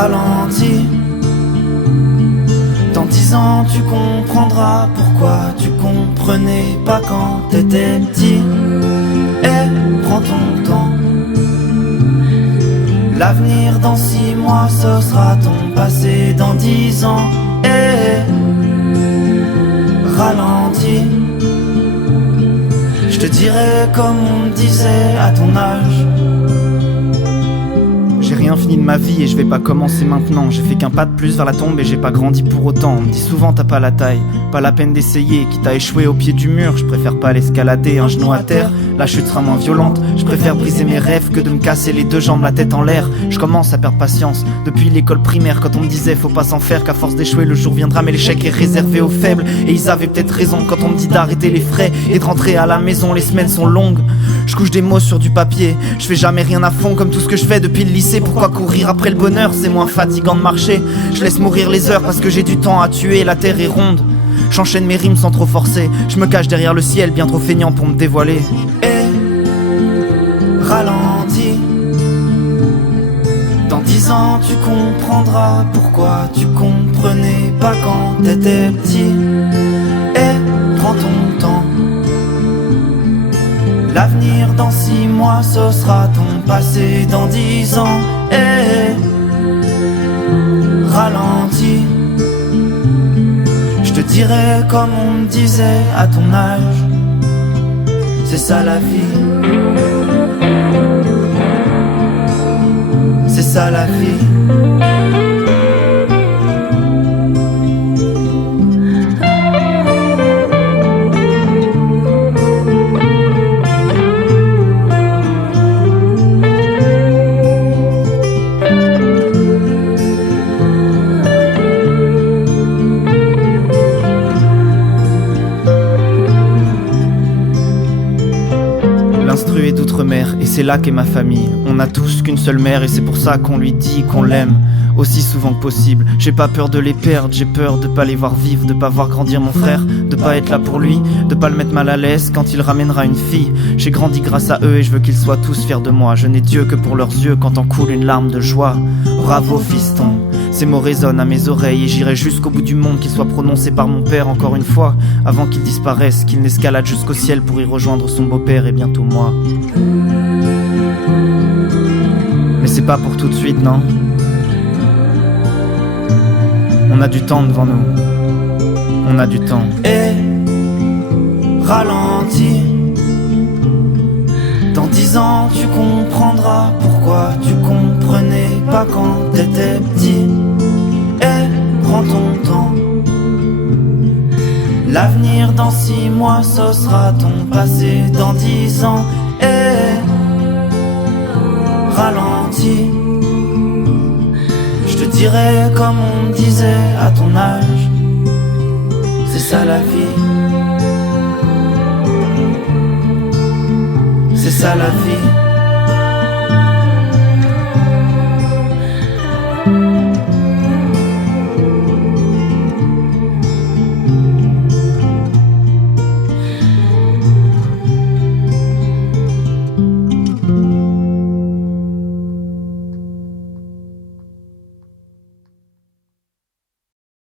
ralentis. Dans 10 ans tu comprendras pourquoi tu comprenais pas quand t'étais petit. Et prends ton temps. L'avenir dans 6 mois ce sera ton passé dans 10 ans. Et ralentis. Je te dirai comme on me disait à ton âge. J'ai rien fini de ma vie et je vais pas commencer maintenant. J'ai fait qu'un pas de plus vers la tombe et j'ai pas grandi pour autant. On me dit souvent t'as pas la taille, pas la peine d'essayer. Quitte à échouer au pied du mur, je préfère pas l'escalader. Un genou à terre, la chute sera moins violente. Je préfère briser mes rêves que de me casser les 2 jambes, la tête en l'air. Je commence à perdre patience depuis l'école primaire, quand on me disait faut pas s'en faire, qu'à force d'échouer le jour viendra. Mais l'échec est réservé aux faibles et ils avaient peut-être raison quand on me dit d'arrêter les frais et de rentrer à la maison. Les semaines sont longues, je couche des mots sur du papier. Je fais jamais rien à fond comme tout ce que je fais depuis le lycée. Pourquoi courir après le bonheur, c'est moins fatigant de marcher. Je laisse mourir les heures parce que j'ai du temps à tuer. La terre est ronde, j'enchaîne mes rimes sans trop forcer. Je me cache derrière le ciel, bien trop feignant pour me dévoiler. Et ralentis. Dans 10 ans tu comprendras pourquoi tu comprenais pas quand t'étais petit. Et prends ton temps. L'avenir dans 6 mois ce sera ton passé dans 10 ans. Et ralentis. Je te dirai comme on me disait à ton âge. C'est ça la vie. C'est ça la vie. L'instru est d'outre-mer et c'est là qu'est ma famille. On n'a tous qu'une seule mère et c'est pour ça qu'on lui dit qu'on l'aime aussi souvent que possible. J'ai pas peur de les perdre, j'ai peur de pas les voir vivre, de pas voir grandir mon frère, de pas être là pour lui, de pas le mettre mal à l'aise quand il ramènera une fille. J'ai grandi grâce à eux et je veux qu'ils soient tous fiers de moi. Je n'ai Dieu que pour leurs yeux quand en coule une larme de joie. Bravo fiston, ces mots résonnent à mes oreilles et j'irai jusqu'au bout du monde, qu'ils soient prononcés par mon père encore une fois, avant qu'il disparaisse, qu'il n'escalade jusqu'au ciel pour y rejoindre son beau-père et bientôt moi. Mais c'est pas pour tout de suite, non? On a du temps devant nous. On a du temps. Et ralentis. Dans 10 ans tu comprendras pourquoi tu comprenais pas quand t'étais petit. Et prends ton temps. L'avenir dans 6 mois ce sera ton passé dans 10 ans. Et ralentis. Je te dirai comme on me disait à ton âge. C'est ça la vie. C'est ça la vie.